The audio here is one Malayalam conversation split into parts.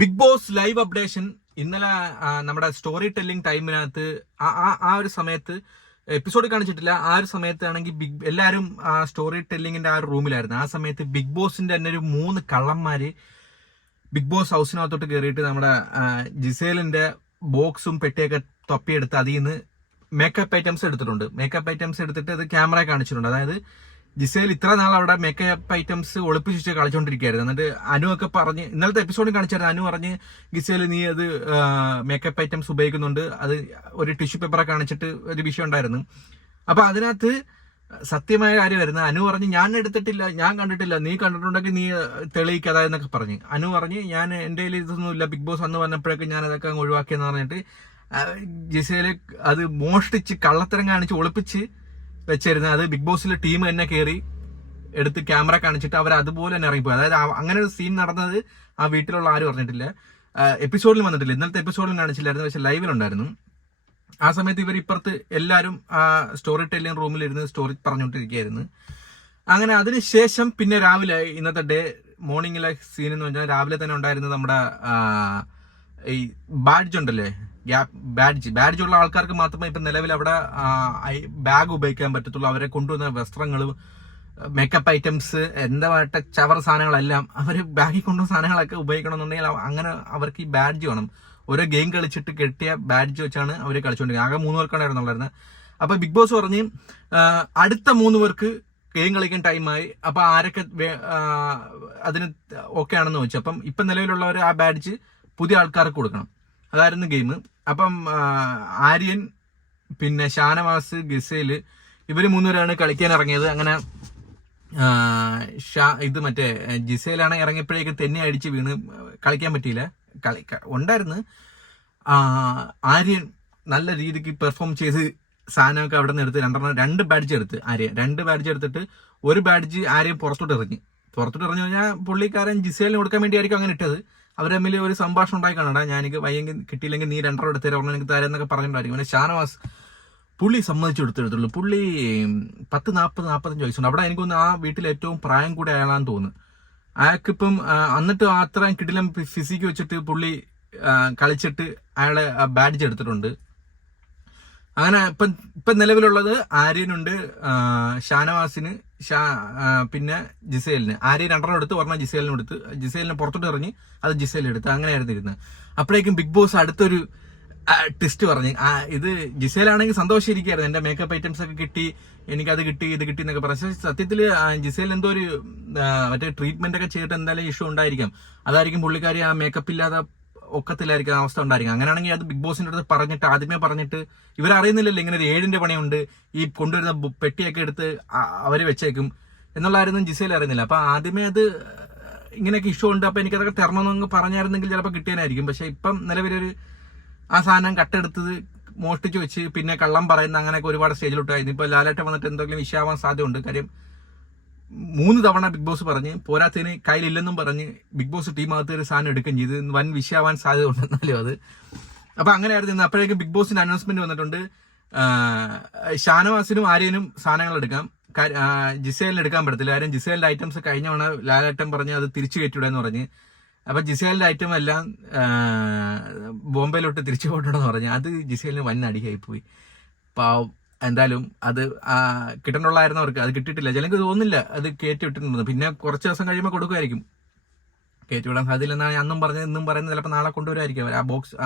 ബിഗ് ബോസ് ലൈവ് അപ്ഡേഷൻ ഇന്നലെ നമ്മുടെ സ്റ്റോറി ടെല്ലിംഗ് ടൈമിനകത്ത് ആ ഒരു സമയത്ത് എപ്പിസോഡ് കാണിച്ചിട്ടില്ല. ആ ഒരു സമയത്താണെങ്കിൽ എല്ലാവരും സ്റ്റോറി ടെല്ലിങ്ങിന്റെ ആ ഒരു റൂമിലായിരുന്നു. ആ സമയത്ത് ബിഗ് ബോസിന്റെ തന്നെ ഒരു 3 കള്ളന്മാര് ബിഗ് ബോസ് ഹൗസിനകത്തോട്ട് കയറിയിട്ട് നമ്മുടെ ജിസേലിന്റെ ബോക്സും പെട്ടിയൊക്കെ തൊപ്പിയെടുത്ത് അതിൽ നിന്ന് മേക്കപ്പ് ഐറ്റംസ് എടുത്തിട്ടുണ്ട്. മേക്കപ്പ് ഐറ്റംസ് എടുത്തിട്ട് അത് ക്യാമറ കാണിച്ചിട്ടുണ്ട്. അതായത് ജിസേൽ ഇത്ര നാൾ അവിടെ മേക്കപ്പ് ഐറ്റംസ് ഒളിപ്പിച്ച് കളിച്ചോണ്ടിരിക്കുകയായിരുന്നു. എന്നിട്ട് അനു ഒക്കെ പറഞ്ഞ് ഇന്നലത്തെ എപ്പിസോഡിൽ കാണിച്ചായിരുന്നു. അനു പറഞ്ഞ് ജിസേൽ നീ അത് മേക്കപ്പ് ഐറ്റംസ് ഉപയോഗിക്കുന്നുണ്ട്, അത് ഒരു ടിഷ്യൂ പേപ്പറെ കാണിച്ചിട്ട് ഒരു വിഷയം ഉണ്ടായിരുന്നു. അപ്പൊ അതിനകത്ത് സത്യമായ കാര്യമായിരുന്നു. അനു പറഞ്ഞ് ഞാൻ എടുത്തിട്ടില്ല, ഞാൻ കണ്ടിട്ടില്ല, നീ കണ്ടിട്ടുണ്ടെങ്കിൽ നീ തെളിയിക്കാതെ എന്നൊക്കെ പറഞ്ഞ് അനു പറഞ്ഞ് ഞാൻ എന്റെ കയ്യിൽ ഇതൊന്നുമില്ല, ബിഗ് ബോസ് അന്ന് വന്നപ്പോഴേക്കും ഞാൻ അതൊക്കെ അങ്ങ് ഒഴിവാക്കിയെന്ന് പറഞ്ഞിട്ട് ജിസേല് അത് മോഷ്ടിച്ച് കള്ളത്തരം കാണിച്ച് ഒളിപ്പിച്ച് വെച്ചിരുന്നത്. അത് ബിഗ് ബോസിലെ ടീം തന്നെ കയറി എടുത്ത് ക്യാമറ കാണിച്ചിട്ട് അവർ അതുപോലെ തന്നെ ഇറങ്ങിപ്പോയി. അതായത് അങ്ങനെ ഒരു സീൻ നടന്നത് ആ വീട്ടിലുള്ള ആരും പറഞ്ഞിട്ടില്ല, എപ്പിസോഡിൽ വന്നിട്ടില്ല. ഇന്നലത്തെ എപ്പിസോഡിൽ കാണിച്ചില്ലായിരുന്നു, പക്ഷെ ലൈവിലുണ്ടായിരുന്നു. ആ സമയത്ത് ഇവർ ഇപ്പുറത്ത് എല്ലാവരും സ്റ്റോറി ടെല്ലിംഗ് റൂമിലിരുന്ന് സ്റ്റോറി പറഞ്ഞുകൊണ്ടിരിക്കുകയായിരുന്നു. അങ്ങനെ അതിനുശേഷം പിന്നെ രാവിലെ ഇന്നത്തെ ഡേ മോർണിംഗിലെ സീൻ എന്ന് പറഞ്ഞാൽ രാവിലെ തന്നെ ഉണ്ടായിരുന്നത് നമ്മുടെ ഈ ബാഡ്ജ് ഉണ്ടല്ലേ, ബാഡ്ജ് ഉള്ള ആൾക്കാർക്ക് മാത്രമേ ഇപ്പൊ നിലവിൽ അവിടെ ബാഗ് ഉപയോഗിക്കാൻ പറ്റത്തുള്ളൂ. അവരെ കൊണ്ടുവന്ന വസ്ത്രങ്ങളും മേക്കപ്പ് ഐറ്റംസ് എന്താ ചവർ സാധനങ്ങളെല്ലാം അവര് ബാഗിൽ കൊണ്ടുവന്ന സാധനങ്ങളൊക്കെ ഉപയോഗിക്കണമെന്നുണ്ടെങ്കിൽ അങ്ങനെ അവർക്ക് ഈ ബാഡ്ജ് വേണം. ഓരോ ഗെയിം കളിച്ചിട്ട് കെട്ടിയ ബാഡ്ജ് വെച്ചാണ് അവർ കളിച്ചുകൊണ്ടിരിക്കുന്നത്. ആകെ 3 പേർക്കാണായിരുന്നുള്ളത്. അപ്പൊ ബിഗ് ബോസ് പറഞ്ഞ് അടുത്ത 3 പേർക്ക് ഗെയിം കളിക്കാൻ ടൈമായി. അപ്പൊ ആരൊക്കെ അതിന് ഓക്കെ ആണെന്ന് ചോദിച്ചു. അപ്പം ഇപ്പൊ നിലവിലുള്ളവർ ആ ബാഡ്ജ് പുതിയ ആൾക്കാർക്ക് കൊടുക്കണം, അതായിരുന്നു ഗെയിം. അപ്പം ആര്യൻ, പിന്നെ ഷാനവാസ്, ഗിസേല് ഇവര് 3 പേരാണ് കളിക്കാൻ ഇറങ്ങിയത്. അങ്ങനെ ഇത് മറ്റേ ജിസേലാണ് ഇറങ്ങിയപ്പോഴേക്കും തന്നെ അടിച്ച് വീണ് കളിക്കാൻ പറ്റിയില്ല. ഉണ്ടായിരുന്നു. ആര്യൻ നല്ല രീതിക്ക് പെർഫോം ചെയ്ത് സാധനമൊക്കെ അവിടെ നിന്ന് എടുത്ത് 2 ബാഡ്ജ് എടുത്ത് ആര്യൻ 2 ബാഡ്ജ് എടുത്തിട്ട് ഒരു ബാഡ്ജ് ആര്യൻ പുറത്തോട്ട് എറിഞ്ഞു കഴിഞ്ഞാൽ പുള്ളിക്കാരൻ ജിസേലിന് കൊടുക്കാൻ വേണ്ടിയായിരിക്കും അങ്ങനെ ഇട്ടത്. അവർ തമ്മിൽ ഒരു സംഭാഷണം ഉണ്ടായി കാണണ്ട, ഞാനെനിക്ക് വയ്യെങ്കിൽ കിട്ടിയില്ലെങ്കിൽ നീ 2 എടുത്തേ, ഒരെണ്ണം എനിക്ക് തരാന്നൊക്കെ പറഞ്ഞിട്ടുണ്ടായിരിക്കും. പിന്നെ ഷാനവാസ് പുള്ളി സമ്മതിച്ചു കൊടുത്തെടുത്തുള്ളൂ. പുള്ളി 40-45 വയസ്സുണ്ട്. അവിടെ എനിക്കൊന്ന് ആ വീട്ടിൽ ഏറ്റവും പ്രായം കൂടി അയാളാന്ന് തോന്നുന്നു. അയാൾക്കിപ്പം എന്നിട്ട് അത്രയും കിടിലം ഫിസിക്ക് വെച്ചിട്ട് പുള്ളി കളിച്ചിട്ട് അയാളെ ബാഡ്ജ് എടുത്തിട്ടുണ്ട്. അങ്ങനെ ഇപ്പം നിലവിലുള്ളത് ആര്യനുണ്ട്, ഷാനവാസിന്, പിന്നെ ജിസേലിന്. ആര്യൻ 2 എടുത്ത് പറഞ്ഞ ജിസേലിന് എടുത്ത്, ജിസേലിനെ പുറത്തോട്ട് ഇറങ്ങി അത് ജിസേലിന് എടുത്ത്, അങ്ങനെയായിരുന്നു ഇരുന്നത്. അപ്പോഴേക്കും ബിഗ് ബോസ് അടുത്തൊരു ടെസ്റ്റ് പറഞ്ഞ് ഇത് ജിസേലാണെങ്കിൽ സന്തോഷിച്ചിരിക്കുകയായിരുന്നു, എന്റെ മേക്കപ്പ് ഐറ്റംസ് ഒക്കെ കിട്ടി, എനിക്കത് കിട്ടി, ഇത് കിട്ടി എന്നൊക്കെ പറഞ്ഞു. പക്ഷേ സത്യത്തിൽ ജിസേൽ എന്തോ ഒരു മറ്റേ ട്രീറ്റ്മെന്റ് ഒക്കെ ചെയ്തിട്ട് എന്തായാലും ഇഷ്യൂ ഉണ്ടായിരിക്കാം. അതായിരിക്കും പുള്ളിക്കാരി ആ മേക്കപ്പ് ഇല്ലാതെ ഒക്കത്തിലായിരിക്കും അവസ്ഥ ഉണ്ടായിരിക്കും. അങ്ങനെയാണെങ്കിൽ അത് ബിഗ് ബോസിന്റെ അടുത്ത് പറഞ്ഞിട്ട് ആദ്യമേ പറഞ്ഞിട്ട് ഇവരറിയുന്നില്ലല്ലോ ഇങ്ങനെ ഒരു 7ന്റെ പണിയുണ്ട്, ഈ കൊണ്ടുവരുന്ന പെട്ടിയൊക്കെ എടുത്ത് അവര് വെച്ചേക്കും എന്നുള്ളായിരുന്നു ജിസേൽ അറിയുന്നില്ല. അപ്പൊ ആദ്യമേ അത് ഇങ്ങനെയൊക്കെ ഇഷ്യൂ ഉണ്ട്, അപ്പൊ എനിക്കതൊക്കെ തരണമെന്നൊന്ന് പറഞ്ഞായിരുന്നെങ്കിൽ ചിലപ്പോൾ കിട്ടിയാനായിരിക്കും. പക്ഷെ ഇപ്പം നിലവിലൊരു ആ സാധനം കട്ടെടുത്തത് മോഷ്ടിച്ചു വെച്ച് പിന്നെ കള്ളം പറയുന്ന അങ്ങനെയൊക്കെ ഒരുപാട് സ്റ്റേജിലോട്ടായിരുന്നു. ഇപ്പൊ ലാലേട്ടൻ വന്നിട്ട് എന്തെങ്കിലും വിഷയമാവാൻ സാധ്യതയുണ്ട്. കാര്യം 3 തവണ ബിഗ് ബോസ് പറഞ്ഞ് പോരാത്തതിന് കയ്യിലില്ലെന്നും പറഞ്ഞ് ബിഗ് ബോസ് ടീമകത്ത് ഒരു സാധനം എടുക്കുകയും ചെയ്ത് വൻ വിഷയമാവാൻ സാധ്യത ഉണ്ടെന്നാലും അത്. അപ്പൊ അങ്ങനെയായിരുന്നു. അപ്പോഴേക്കും ബിഗ് ബോസിന്റെ അനൗൺസ്മെന്റ് വന്നിട്ടുണ്ട്, ഷാനവാസിനും ആര്യനും സാധനങ്ങൾ എടുക്കാം, ജിസേലിന് എടുക്കാൻ പറ്റത്തില്ല. കാര്യം ജിസേലിന്റെ ഐറ്റംസ് കഴിഞ്ഞവണ ലാലേട്ടൻ പറഞ്ഞ് അത് തിരിച്ചു കയറ്റിവിടാന്ന് പറഞ്ഞ്. അപ്പൊ ജിസേലിന്റെ ഐറ്റം എല്ലാം ബോംബെയിലോട്ട് തിരിച്ചു പോയിട്ടുണ്ടെന്ന് പറഞ്ഞു. അത് ജിസേലിന് വൻ അടിയായി പോയി. എന്തായാലും അത് കിട്ടണുള്ളായിരുന്നു അവർക്ക്, അത് കിട്ടിയിട്ടില്ല. ചിലക്ക് തോന്നില്ല അത് കയറ്റി വിട്ടിട്ടുണ്ടെന്ന്. പിന്നെ കുറച്ച് ദിവസം കഴിയുമ്പോൾ കൊടുക്കുമായിരിക്കും. കയറ്റി വിടാൻ സാധ്യതയില്ലെന്നാണ് അന്നും പറഞ്ഞത്, ഇന്നും പറയുന്നത്. ചിലപ്പോൾ നാളെ കൊണ്ടുവരുമായിരിക്കും അവർ ആ ബോക്സ്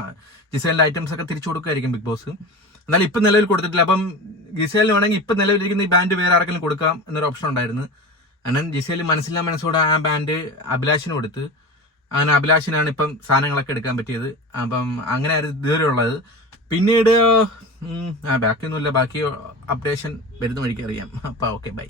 ജിസേലിന്റെ ഐറ്റംസ് ഒക്കെ തിരിച്ചു കൊടുക്കുമായിരിക്കും ബിഗ് ബോസ്. എന്നാലും ഇപ്പം നിലവിൽ കൊടുത്തിട്ടില്ല. അപ്പം ജിസേലിന് വേണമെങ്കിൽ ഇപ്പം നിലവിലിരിക്കുന്ന ഈ ബാൻഡ് വേറെ ആർക്കെങ്കിലും കൊടുക്കാം എന്നൊരു ഓപ്ഷൻ ഉണ്ടായിരുന്നു. അങ്ങനെ ജിസേൽ മനസ്സില്ലാ മനസ്സോടെ ആ ബാൻഡ് അഭിലാഷിന് കൊടുത്ത്, അങ്ങനെ അഭിലാഷിനാണ് ഇപ്പം സാധനങ്ങളൊക്കെ എടുക്കാൻ പറ്റിയത്. അപ്പം അങ്ങനെയായിരുന്നു ഇതുവരെ ഉള്ളത്. പിന്നീട് ബാക്കിയൊന്നുമില്ല, ബാക്കി അപ്ഡേഷൻ വരുന്ന വഴിക്ക് അറിയാം. അപ്പം ഓക്കെ, ബൈ.